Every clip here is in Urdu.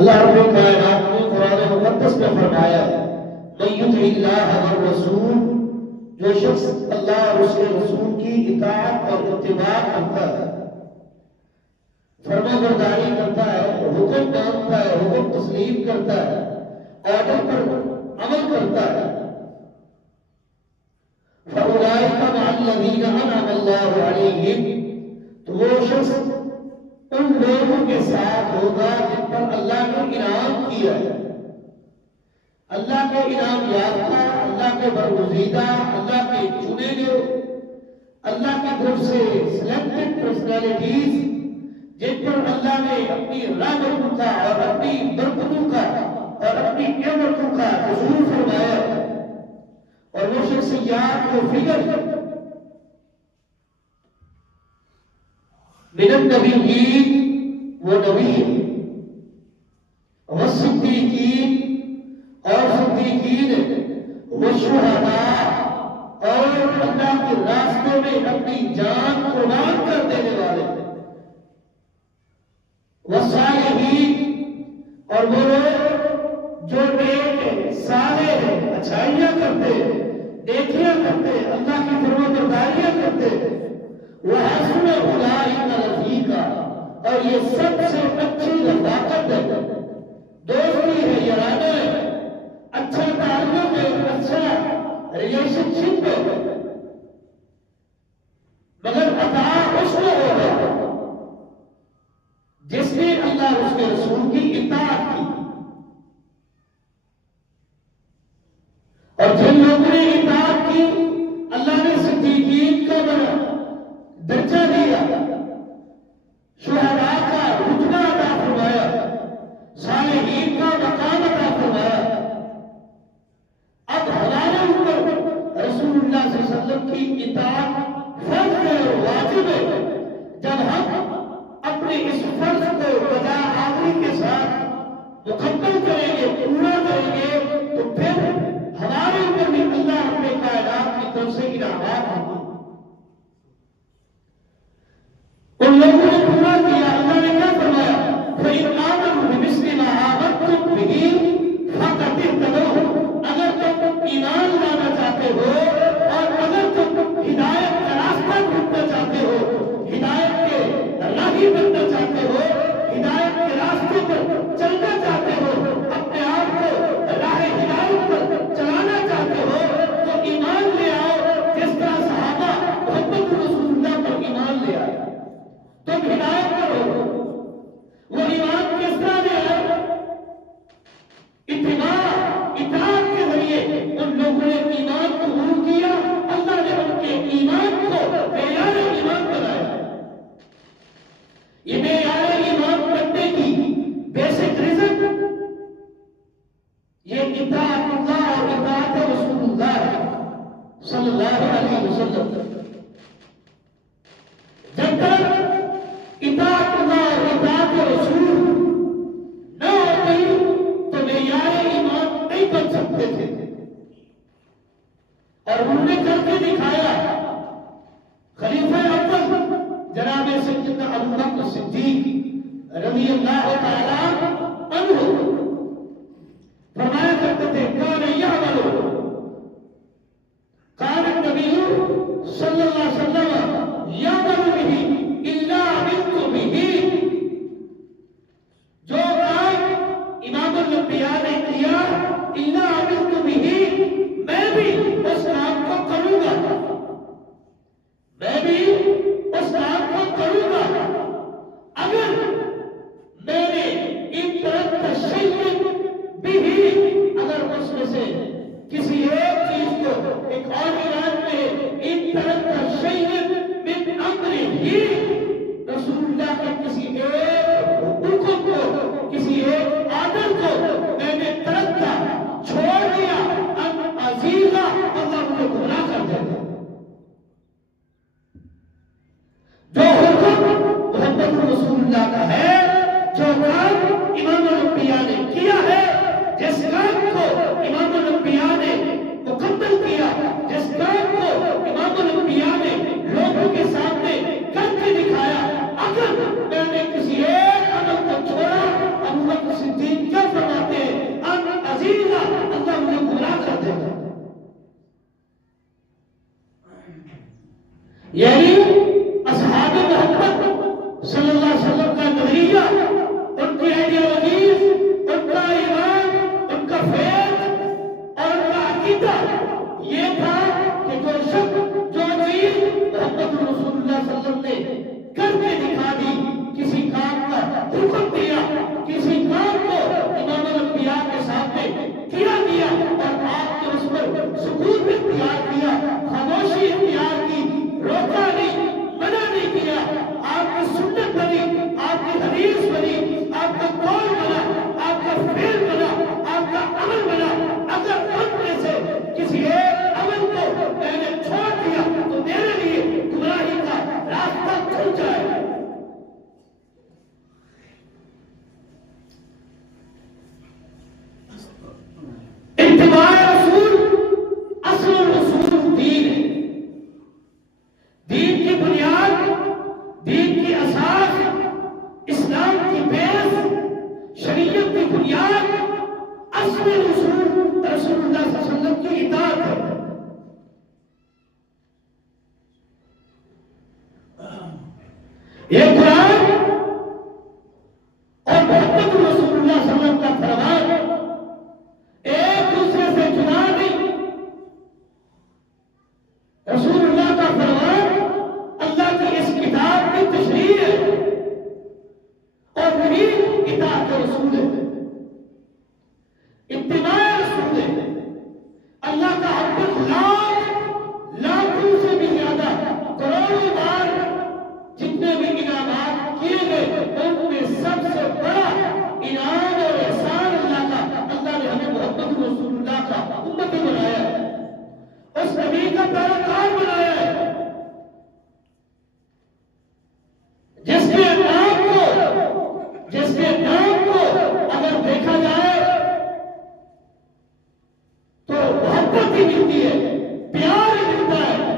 اللہ رب کائنات نے قرآن مقدس میں فرمایا من یطع اللہ والرسول، جو شخص اللہ اور اس کے رسول کی اطاعت اور اتباع کرتا ہے، فرما برداری کرتا ہے، حکم مانتا ہے، حکم تسلیم کرتا ہے، آرڈر پر عمل کرتا ہے، فَأُولَٰئِكَ مَعَ الَّذِينَ أَنْعَمَ اللَّهُ عَلَيْهِمْ، تو وہ شخص ان لوگوں کے ساتھ ہوگا جن پر اللہ نے انعام کیا ہے، اللہ کے انعام یافتہ، اللہ کے برگزیدہ، اللہ کے چنے گئے، اللہ کی طرف سے سلیکٹڈ پرسنالٹیز، جن پر اللہ نے اپنی رحمتوں کا اور اپنی برکتوں کا اور اپنی نعمتوں کا حضور فرمایا ہے، اور وہ شخصیات وہ فگر من النبیین، وہ نبی ہے، والصدیقین، اور صدیقین، والشہداء، اور اللہ کے راستے میں اپنی جان قربان کر دینے والے، والصالحین، اور وہ لوگ جو نیک صالح ہیں، اچھائیاں کرتے، نیکیاں کرتے، اللہ کی فرمانبرداریاں کرتے، وَحَسُنَ أُولَٰئِكَ رَفِیقًا، اور یہ سب سے اچھی رفاقت ہے، دوستی ہے، یارانہ ہے، اچھا تعلق ہے، اچھا ریلیشن شپ ہے، مگر عطا اس کو ہوگا جس نے اللہ اور اس کے رسول کی اطاعت کی، اور جن لوگوں نے اطاعت کی اللہ نے صدیقین کا درجہ دیا، شہداء کا رتبہ عطا فرمایا، صالحین کا مقام عطا فرمایا۔ اب ہمارے اوپر رسول اللہ صلی اللہ علیہ وسلم کی اطاعت فرض ہے اور واجب ہے۔ جب ہم اپنے اس فرض کو بجا آوری کے ساتھ مکمل کریں گے، پورا کریں گے، تو پھر ہمارے اوپر بھی اللہ اپنے کائنات کی طرف سے انعامات ہوں گے۔ ان لوگوں نے پورا کیا، اللہ نے کیا فرمایا؟ فَإِنْ آمَنُوا بِمِثْلِ مَا آمَنْتُم بِهِ فَقَدِ اهْتَدَوْا، اگر تم ایمان لانا چاہتے ہو اور اگر تم ہدایت کا راستہ ڈھونڈنا چاہتے ہو، ہدایت کے راہی بننا چاہتے ہو، ہدایت کے راستے پر چلنا چاہتے ہو، اپنے آپ کو راہ ہدایت پر چلانا چاہتے ہو، تو ایمان لے آؤ، جس طرح صحابہ محمد رسول اللہ پر ایمان لے آئے۔ تم ہدایت پر ہو، وہ ایمان کس طرح لے آئے؟ اطاعت کے ذریعے ان لوگوں نے ایمان قبول کیا، اللہ نے ان کے ایمان کو معیار ایمان بنایا۔ یہ معیار ایمان بننے کی بیسک ریزن یہ اطاعت اللہ اور اطاعت رسول اللہ صلی اللہ علیہ وسلم۔ جب تک اطاعت اللہ اور اطاعت رسول نہ ہوتی تو معیار ایمان نہیں بن سکتے تھے، اور انہوں نے کر کے دکھایا۔ خلیفہ اول جناب سیدنا ابو بکر صدیق رضی اللہ تعالی عنہ فرمایا کرتے تھے کان یعمل کان النبی صلی اللہ علیہ وسلم یعمل به الا عملت به، جو کام امام الانبیاء نے کیا الا عملت به، میں بھی اس کام کو کروں گا، میں بھی اس کام کو کروں گا اگر میں نے ان طرح تشریح بھی، اگر اس میں سے کسی ایک چیز کو ایک اور ایران میں ان طرح تشریح من امر ہی، رسول اللہ کے کسی ایک حکم کو، کسی ایک آرڈر کو میں نے ترکا، چھوڑ دیا، ان عزیزہ، اللہ مجھے گمراہ کر دیتا۔ جو حکم محمد رسول اللہ کا ہے، جو کام امام الانبیاء نے کیا ہے، جس کام کو امام الانبیاء نے مکمل کیا، جس کام کو امام الانبیاء نے لوگوں کے سامنے کر کے دکھایا، اگر میں نے کسی ایک عمل کو چھوڑا، ابو بکر صدیق یعنی اصحاب محمد صلی اللہ علیہ وسلم کا نظریہ، ان کی آئیڈیالوجیز، ان کا ایمان، ان کا فیض اور ان کا عقیدہ یہ تھا کہ جو شخص جو چیز محمد رسول اللہ صلی اللہ علیہ وسلم نے کر کے دکھا دی، کسی کام کا حکم دیا، کسی کام کو امام الانبیاء کے سامنے کیا گیا اور آپ نے اس پر سکوت اختیار کیا، خاموشی اختیار کی، روکا نہیں، منع نہیں کیا، آپ کی سنت بنی، آپ کی حدیث بنی، آپ کا قول بنا، آپ کا فعل بنا، آپ کا عمل بنا۔ اگر ان میں سے کسی ایک عمل کو میں نے چھوڑ دیا تو میرے لیے گمراہی کا راستہ کھل جائے۔ اتباع رسول اصل الرسول دین ہے۔ دین کی بنیاد، دین کی اساس، اسلام کی بیس، شریعت کی بنیاد، اصل رسول رسول اللہ صلی اللہ علیہ وسلم کی اطاعت ہے۔ یہ قرآن اور محمد رسول اللہ صلی اللہ علیہ وسلم کا فرمان ایک دوسرے سے جدا نہیں۔ رسول اللہ کا فرمان اللہ کی اس کتاب کی تشریح ہے اور وہی اطاعت رسول ہے، اتباع رسول ہے۔ اللہ کا حق لاکھوں سے بھی زیادہ، کروڑوں بار جتنے بھی انعامات کیے گئے ان میں سب سے بڑا انعام اور احسان اللہ کا، اللہ نے ہمیں محمد رسول اللہ کا امتی بنایا ہے، اس نبی کا پیروکار بنایا ہے، جس کے نام کو اگر دیکھا جائے تو محبت ہی ملتی ہے، پیار ہی ملتا ہے،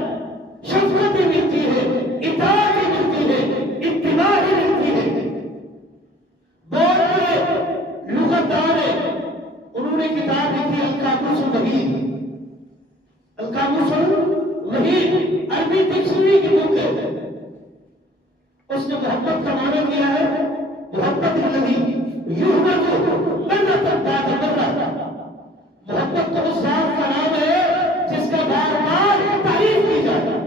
شفقت ہی ملتی ہے، اطاعت ہی ملتی ہے، اتباع ہی ملتی ہے۔ بہت بڑے لغت دان ہیں، انہوں نے کتاب لکھی القاموس الوحید۔ القاموس الوحید عربی ڈکشنری کی بک ہے۔ اس نے محبت کا معنی کیا ہے محبت الذی یحمد مرۃ بعد مرۃ۔ محبت تو اس ذات کا نام ہے جس کا بار بار تعریف کی جائے۔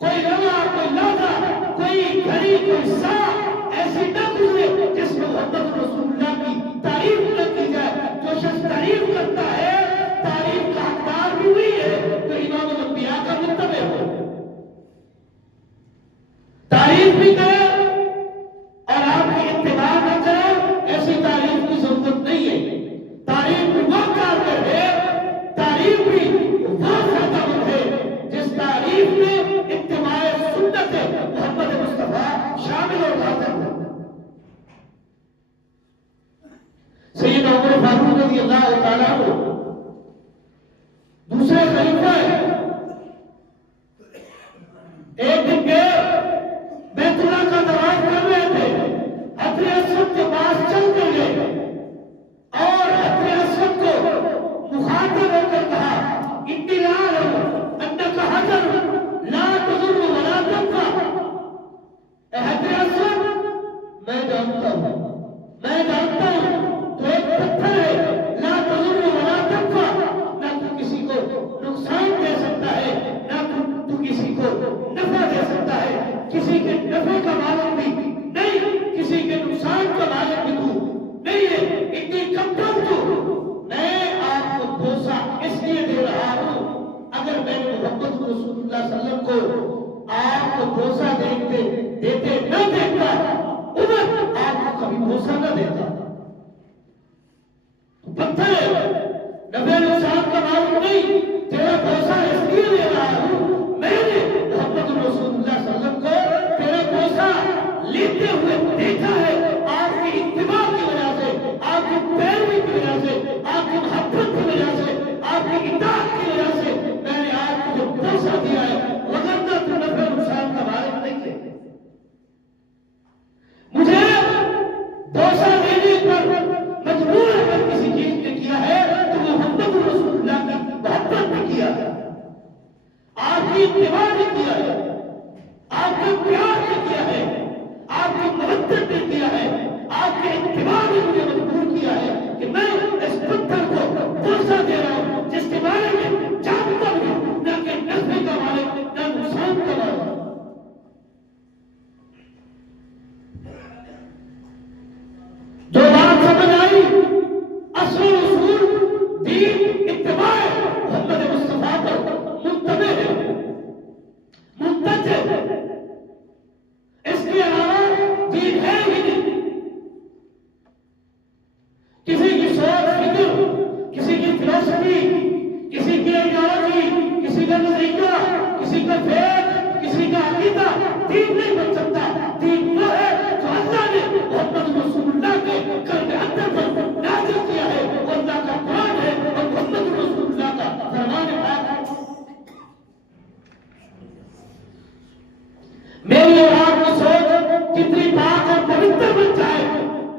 کوئی لمحہ، کوئی لحظہ، کوئی گھڑی، کوئی ساعت ایسی نہ گزرے جس میں محمد رسول اللہ کی تعریف نہ کی جائے۔ جو شخص تعریف کرتا ہے، تعریف کا حقدار بھی وہی ہے تو امام الانبیاء کا متبع ہو۔ تعریف بھی کرے اور آپ کی اتباع نہ کرے، ایسی تعریف کی ضرورت نہیں ہے۔ تعریف بھی وہ کارگر ہے، تعریف بھی وہ فائدہ مند ہے جس تعریف میں اتباع سنت محمد مصطفیٰ شامل اور خاطر ہے۔ سیدنا عمر فاروق رضی اللہ تعالیٰ عنہ دوسرے خلیفہ ہیں، ایک دن کے بیت اللہ کا طواف کر رہے تھے، حجر اسود کے پاس چل کر گئے اور حجر اسود کو مخاطب ہو کر کہا انی اعلم انک حجر لا تضر ولا تنفع۔ اے حجر اسود، میں جانتا ہوں تو ایک پتھر ہے، لا تضر ولا تنفع، نہ تو کسی کو نقصان دے سکتا ہے، نہ تو کسی کو نفع دے سکتا ہے، کسی کے نفع کا مالک بھی نہیں، کسی کے نقصان کا مالک بھی تو نہیں ہے۔ اتنی کمتر تو میں آپ کو بوسہ اس لیے دے رہا ہوں، اگر میں محمد رسول اللہ صلی اللہ علیہ وسلم کو آپ کو بوسہ دیتے نہ دیکھتا، عمر آپ کو کبھی بوسہ نہ دیتا۔ پتھر نفع نقصان کا مالک نہیں، تیرا بوسہ اس لیے دے رہا ہوں، میں نے محمد رسول اللہ صلی اللہ علیہ وسلم کو تیرا بوسہ لیتے ہوئے دیکھا ہے۔ آپ کی اتباع کی وجہ سے، آپ کی پیروی کی وجہ سے، آپ کی محبت کی وجہ سے، آپ کی اطاعت کی وجہ سے میں نے آپ کو جو بوسہ دیا ہے، وگرنہ تو نفع نقصان کا مالک نہیں ہے۔ مجھے بوسہ دینے پر مجبور اگر کسی چیز نے کیا ہے تو محمد رسول اللہ کی محبت میں کیا ہے۔ آپ اتباع نے کیا ہے، آپ کے پیار نے کیا ہے، آپ کی محبت نے کیا ہے، آپ کے اتباع نے مجھے مجبور کیا ہے کہ میں اس پتھر کو بوسہ دے رہا ہوں جس کے بارے میں جانتا ہوں نہ کہ نفع کا مالک نہ نقصان کا مالک۔ جو بات سمجھ آئی، اصل اصول دین اتباع محمد مصطفیٰ پر منتبہ ہے، منتج ہے، اس کے علاوہ دین ہے ہی نہیں۔ کسی کی سوچ فکر، کسی کی فلسفی، کسی کی آئیڈیالوجی، کسی کا نظریہ، کسی کا فیض، کسی کا عقیدہ دین نہیں بن سکتا۔ دین وہ ہے جو اللہ نے محمد رسول اللہ کے قلب اندر پر نازل کیا ہے، وہ اللہ کا قرآن ہے اور محمد رسول اللہ کا فرمان پاک ہے۔ میری اور آپ کی سوچ کتنی پاک اور پوتر بن جائے،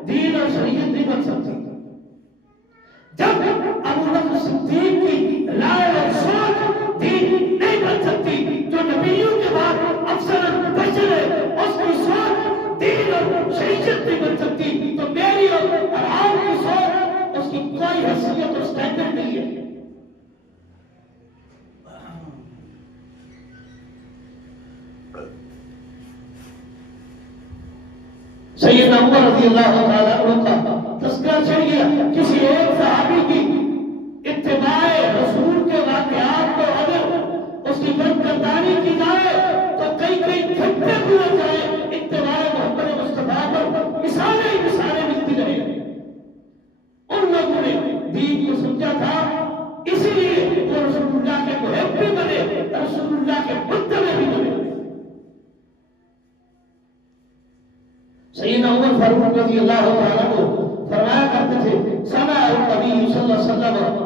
دین اور شریعت نہیں بن سکتی۔ جب ابو بکر صدیق کی رائے اور سوچ دین نہیں بن سکتی، جو نبیوں کے بعد افسر بشر ہے اس کی سوچ دین اور شریعت نہیں بن سکتی، تو میری اور آپ کی سوچ اس کی کوئی حیثیت اور اسٹینڈرڈ نہیں ہے۔ سیدنا عمر رضی اللہ تعالیٰ عنہ کا تذکرہ چڑھ گیا، کسی ایک صحابی کی اتباع رسول کے واقعات کو اگر اس کی گردانی کی جائے تو کئی گھنٹے ہوئے جائے، اتباع محمد مصطفیٰ پر مثالیں ہی مثالیں ملتی رہے۔ ان لوگوں نے دین کو سمجھا تھا، اسی لیے وہ رسول اللہ کے محب بھی بنے، رسول اللہ کے متبع بھی بنے۔ سیدنا عمر فاروق رضی اللہ تعالیٰ کو فرمایا کرتے تھے، سمع النبی صلی اللہ علیہ وسلم،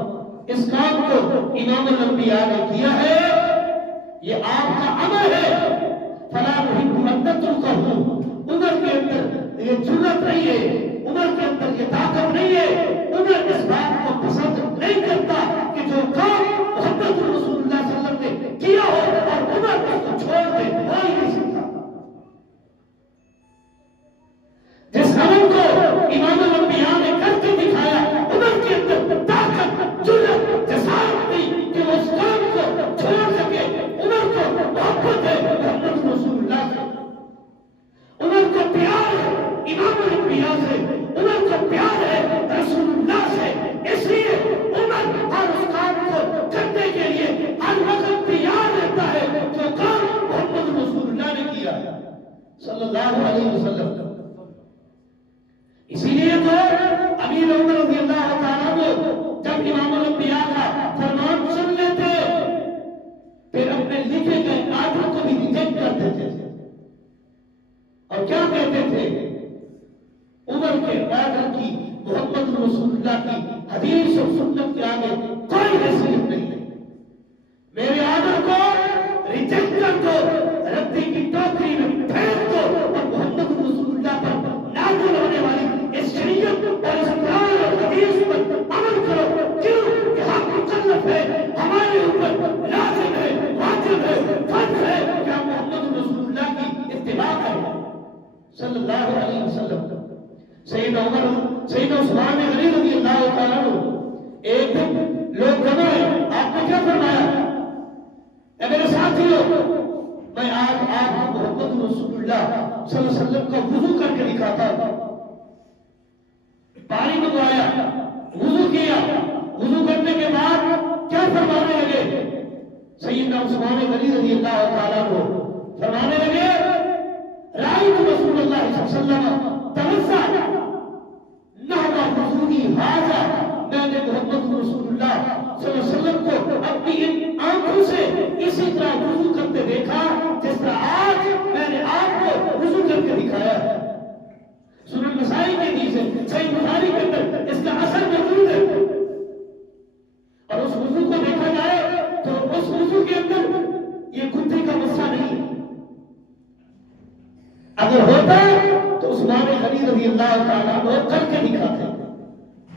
اس کام کو امام الانبیاء نے کیا ہے، یہ آپ کا عمل ہے، فلا نحب ان نترکہ۔ عمر کے اندر یہ جرأت نہیں ہے، عمر کے اندر یہ طاقت نہیں ہے، عمر اس بات کو پسند نہیں کرتا کہ جو کام محمد رسول اللہ صلی اللہ علیہ وسلم نے کیا ہو اور عمر اس کو چھوڑ دے، ہو ہی نہیں سکتا۔ جس عمل کو امام الانبیاء نے کر کے دکھایا، عمر کے اندر طاقت، جرأت، جسارت نہیں کہ وہ اس کام کو چھوڑ سکے۔ عمر کو محبت ہے محمد رسول اللہ سے، عمر کو پیار ہے امام الانبیاء سے، عمر کو پیار ہے رسول اللہ سے، اس لیے عمر ہر اس کام کو کرنے کے لیے ہر وقت تیار رہتا ہے جو کام محمد رسول اللہ نے کیا صلی اللہ علیہ وسلم۔ اسی لیے تو امیر عمر رضی اللہ تعالیٰ کو جب امام الانبیاء کا فرمان سن لیتے پھر اپنے لکھے گئے آرڈر کو بھی ریجیکٹ کر دیتے تھے اور کیا کہتے تھے، عمر کے آرڈر کی محمد رسول اللہ کی حدیث اور سنت کے آگے کوئی حیثیت نہیں ہے۔ میرے آرڈر کو ریجیکٹ کر دو، ردی کی ٹوکری میں پھینک دو اور محمد رسول اللہ پر نازل ہونے والی اس شریعت اور اس قرآن اور حدیث پر عمل کرو، کیوں کہ ہم مکلف ہے، ہمارے اوپر لازم ہے، واجب ہے، فرض ہے کہ ہم محمد رسول اللہ کی اتباع کریں صلی اللہ علیہ وسلم۔ سیدنا عمر، سیدنا عثمان غنی رضی اللہ تعالیٰ عنہ ایک دن لوگ جمع ہیں، آپ نے کیا فرمایا، اے میرے ساتھیوں، میں آج آپ کو محمد رسول اللہ صلی اللہ علیہ وسلم کا وضو کر کے دکھاتا ہوں۔ پانی منگوایا، وضو کیا، وضو کرنے کے بعد کیا فرمانے لگے، سیدنا عثمان غنی رضی اللہ تعالیٰ کو فرمانے لگے، رأیت رسول اللہ صلی اللہ علیہ وسلم توضأ نحو وضوئی ھذا، میں نے محمد رسول اللہ صلی اللہ علیہ وسلم کو اپنی ان آنکھوں سے اسی طرح وضو کرتے دیکھا جس طرح آج میں نے آپ کو وضو کر کے دکھایا ہے۔ سنن نسائی کے حدیث ہے، صحیح بخاری کے اندر اس کا اثر موجود ہے، اور اس وضو کو دیکھا جائے تو اس وضو کے اندر یہ گدھے کا مسئلہ نہیں ہے۔ اگر ہوتا تو عثمان غنی رضی اللہ تعالیٰ عنہ کر کے دکھاتے،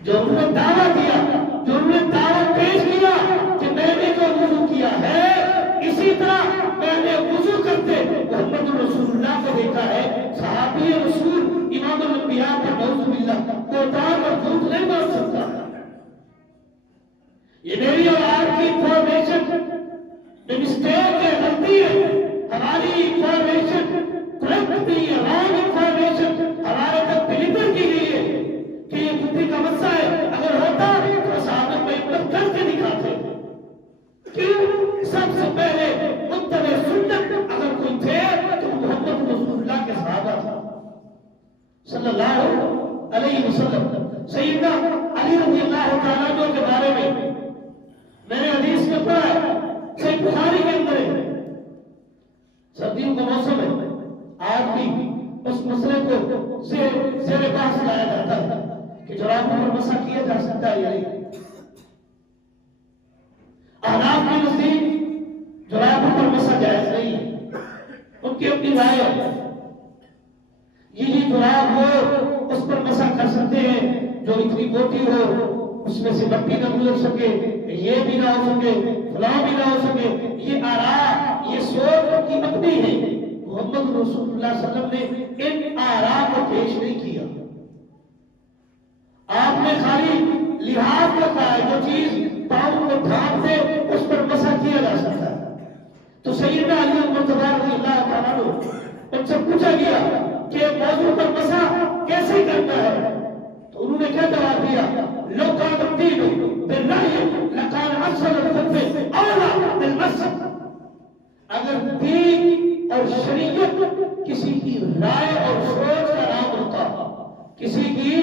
جو انہوں نے دعویٰ کیا، جو انہوں نے دعویٰ پیش کیا کہ میں نے جو وضو کیا ہے اسی طرح میں نے وضو کرتے محمد رسول اللہ کو دیکھا ہے، صحابی رسول امام الانبیاء کا نعوذ باللہ کوتاہ اور جھوٹ نہیں بول سکتا۔ یہ میری اور آپ کی انفارمیشن جو مسٹیک ہے، غلطی ہے، ہماری انفارمیشن کریکٹ نہیں ہے، رانگ انفارمیشن ہمارے تک ڈلیور کی گئی ہے کہ یہ بدھی کا مسئلہ ہے۔ اگر ہوتا تو صحابہ میں عبرت کر کے دکھاتے۔ کیوں؟ سب سے پہلے متبع سنت اگر کوئی تھے تو محمد رسول اللہ کے صحابہ تھا صلی اللہ علیہ وسلم۔ سیدنا علی رضی اللہ تعالیٰ عنہ کے بارے میں نے حدیث میں پڑھا ہے، صحیح بخاری کے اندر ہے، سردیوں کا موسم ہے، آج بھی اس مسئلے کو زیر بحث لایا جاتا ہے کہ جرابوں پر مسح کیا جا سکتا ہے یا نہیں۔ احناف کے نزدیک جرابوں پر مسح جائز نہیں ہے، ان کی اپنی رائے ہے۔ یہ جراب ہو اس پر مسح کر سکتے ہیں جو اتنی موٹی ہو، اس میں سے مٹی نہ گزر سکے، یہ بھی نہ ہو سکے، فلاں بھی نہ ہو سکے۔ یہ آراء، یہ سوچ کی اپنی ہے۔ محمد رسول اللہ صلی اللہ علیہ وسلم نے ان آراء کو پیش نہیں کیا۔ آپ نے خالی لحاظ کا کہا ہے، جو چیز پاؤں کو ڈھانپ دے اس پر مسح کیا جا سکتا ہے۔ تو سیدنا علی مرتضیٰ رضی اللہ تعالیٰ عنہ ان سے پوچھا گیا کہ موضوع پر مسح کیسے کرتا ہے؟ تو انہوں نے کیا جواب دیا؟ لو کان الدین بالرأی لکان افضل الخف اولی بالمسح۔ اگر دین اور شریعت کسی کی رائے اور سوچ کا نام ہوتا، کسی کی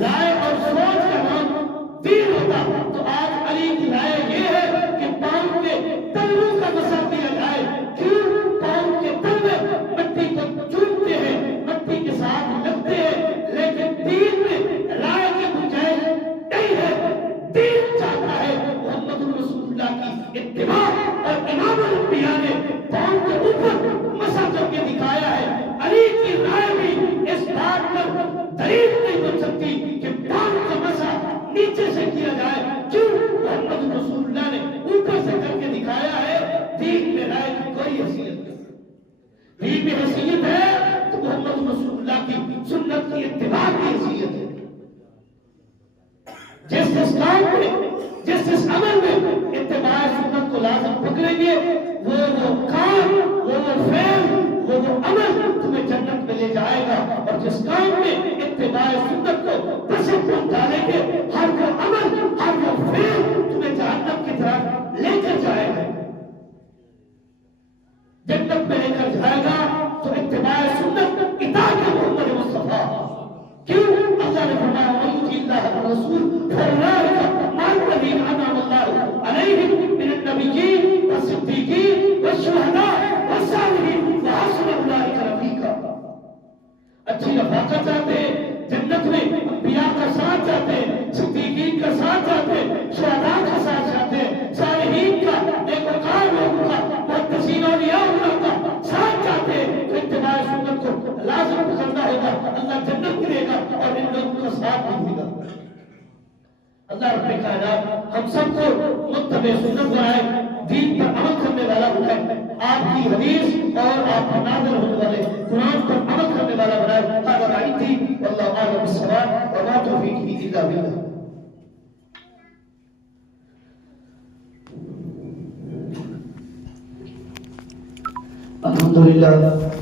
رائے اور سوچ کا نام دین ہوتا، تو آج علی کی رائے یہ ہے کہ پاؤں کے تلووں کا مسح کیا جائے۔ کیوں؟ پاؤں کے تلوے مٹی کو چومتے ہیں، مٹی کے ساتھ لگتے ہیں، لیکن دین میں رائے کی گنجائش نہیں ہے۔ دین چاہتا ہے محمد رسول اللہ کی اتباع، اور امام الانبیاء نے پاؤں کے اوپر مسح کر کے دکھایا ہے۔ علی کی رائے بھی اس بات پر دلیل نہیں بن سکتی کہ پاؤں کا مسح نیچے سے کیا جائے۔ کیوں؟ محمد رسول اللہ نے اوپر سے کر کے دکھایا ہے۔ دین میں رائے کی کوئی حیثیت نہیں۔ دین میں حیثیت ہے تو محمد رسول اللہ کی سنت کی اتباع کی حیثیت ہے۔ جس کام میں، جس عمل میں اتباع سنت کو لازم پکڑیں گے، وہ کام، وہ فعل، وہ عمل تمہیں جنت میں لے جائے گا۔ اور جس کام میں اتباع سنت کو پسند ڈالیں گے، ہر وہ عمل، ہر وہ فعل تمہیں جہنم کی طرف لے کر جائے گا۔ جنت میں لے کر جائے گا تو اتباع سنت، اطاعت محمد مصطفیٰ۔ کیوں؟ اللہ نے فرمایا وَمَن يُطِعِ اللَّهَ وَالرَّسُولَ فَأُولَٰئِكَ مَعَ الَّذِينَ أَنْعَمَ اللَّهُ عَلَيْهِم مِّنَ النَّبِيِّينَ وَالصِّدِّيقِينَ وَالشُّهَدَاءِ وَالصَّالِحِينَ وَحَسُنَ أُولَٰئِكَ رَفِيقًا۔ اچھی رفاقت چاہتے ہیں جنت میں، انبیاء کا ساتھ چاہتے ہیں، صدیقین کا ساتھ چاہتے ہیں، شہداء کا ساتھ چاہتے ہیں، صالحین کا، نیکوکار لوگوں کا، محدثین اولیاء اللہ کا ساتھ چاہتے ہیں، تو اتباع سنت کو لازم پکڑنا ہوگا۔ اللہ جنت ملے گا اور ان لوگوں کا ساتھ بھی ملے گا۔ اللہ رب کائنات ہم سب کو متبع سنت بنائے، دین پر عمل کرنے والا بنائے، آپ کی حدیث اور آپ پر نازل ہونے والے قرآن پر عمل کرنے والا بنائے۔ هذا ما عندي والله اعلم بالصواب وما توفيقي الا بالله۔ الحمد لله